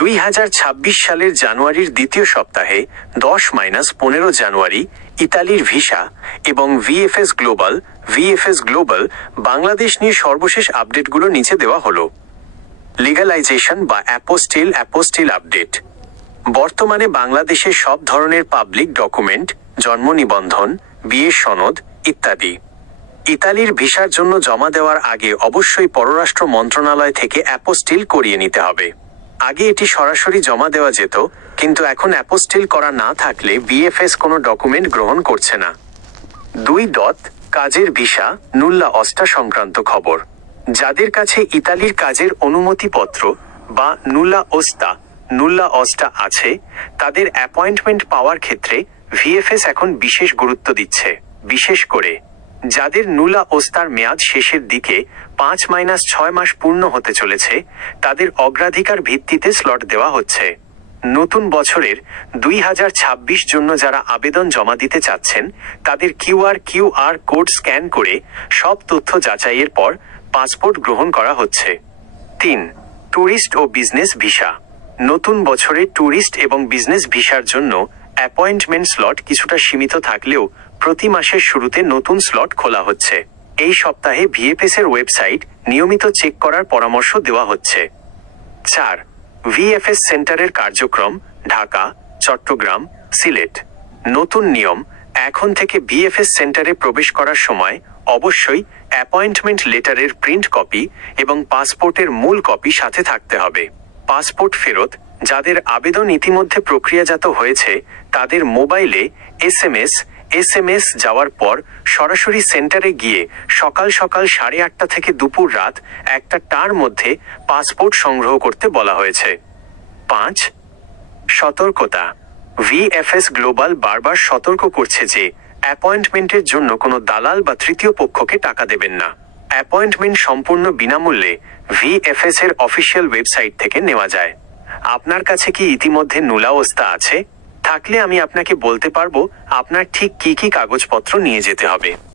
2026 সালের জানুয়ারির দ্বিতীয় সপ্তাহে 10-15 জানুয়ারি ইতালির ভিসা এবং ভিএফএস গ্লোবাল বাংলাদেশ নিয়ে সর্বশেষ আপডেটগুলো নিচে দেওয়া হলো। লিগ্যালাইজেশন বা অ্যাপোস্টিল আপডেট। বর্তমানে বাংলাদেশে সব ধরনের পাবলিক ডকুমেন্ট, জন্ম নিবন্ধন, বিয়ের সনদ ইত্যাদি ইতালির ভিসার জন্য জমা দেওয়ার আগে অবশ্যই পররাষ্ট্র মন্ত্রণালয় থেকে অ্যাপোস্টিল করিয়ে নিতে হবে। আগে এটি সরাসরি জমা দেওয়া যেত, কিন্তু এখন অ্যাপোস্টিল করা না থাকলে বিএফএস কোনো ডকুমেন্ট গ্রহণ করছে না। 2. কাজের ভিসা নুল্লা অস্টা সংক্রান্ত খবর। যাদের কাছে ইতালির কাজের অনুমতিপত্র বা নুল্লা অস্টা আছে, তাদের অ্যাপয়েন্টমেন্ট পাওয়ার ক্ষেত্রে ভিএফএস এখন বিশেষ গুরুত্ব দিচ্ছে। বিশেষ করে যাদের নুল্লা ওস্তার মেয়াদ শেষের দিকে 5-6 মাস পূর্ণ হতে চলেছে, তাদের অগ্রাধিকার ভিত্তিতে স্লট দেওয়া হচ্ছে। নতুন বছরের 2026 জন্য যারা আবেদন জমা দিতে চাচ্ছেন, তাদের কিউআর কোড স্ক্যান করে সব তথ্য যাচাইয়ের পর পাসপোর্ট গ্রহণ করা হচ্ছে। 3. ট্যুরিস্ট ও বিজনেস ভিসা। নতুন বছরে ট্যুরিস্ট এবং বিজনেস ভিসার জন্য অ্যাপয়েন্টমেন্ট স্লট কিছুটা সীমিত থাকলেও প্রতি মাসের শুরুতে নতুন স্লট খোলা হচ্ছে। এই সপ্তাহে ভিএফএস এর ওয়েবসাইট নিয়মিত চেক করার পরামর্শ দেওয়া হচ্ছে। 4. ভিএফএস সেন্টারের কার্যক্রম ঢাকা, চট্টগ্রাম, সিলেট। নতুন নিয়ম, এখন থেকে ভিএফএস সেন্টারে প্রবেশ করার সময় অবশ্যই অ্যাপয়েন্টমেন্ট লেটারের প্রিন্ট কপি এবং পাসপোর্টের মূল কপি সাথে থাকতে হবে। পাসপোর্ট ফেরত যাদের আবেদন ইতিমধ্যে প্রক্রিয়াজাত হয়েছে, তাদের মোবাইলে এসএমএস যাওয়ার পর সরাসরি সেন্টারে গিয়ে সকাল 8:30 থেকে দুপুর রাত 1টার মধ্যে পাসপোর্ট সংগ্রহ করতে বলা হয়েছে। 5. সতর্কতা। ভিএফএস গ্লোবাল বারবার সতর্ক করছে যে অ্যাপয়েন্টমেন্টের জন্য কোনো দালাল বা তৃতীয় পক্ষকে টাকা দেবেন না। অ্যাপয়েন্টমেন্ট সম্পূর্ণ বিনামূল্যে ভিএফএস এর অফিসিয়াল ওয়েবসাইট থেকে নেওয়া যায়। আপনার কাছে কি ইতিমধ্যে নুল্লা ওস্তা আছে? থাকলে আমি আপনাকে বলতে পারবো আপনার ঠিক কি কাগজপত্র নিয়ে যেতে হবে।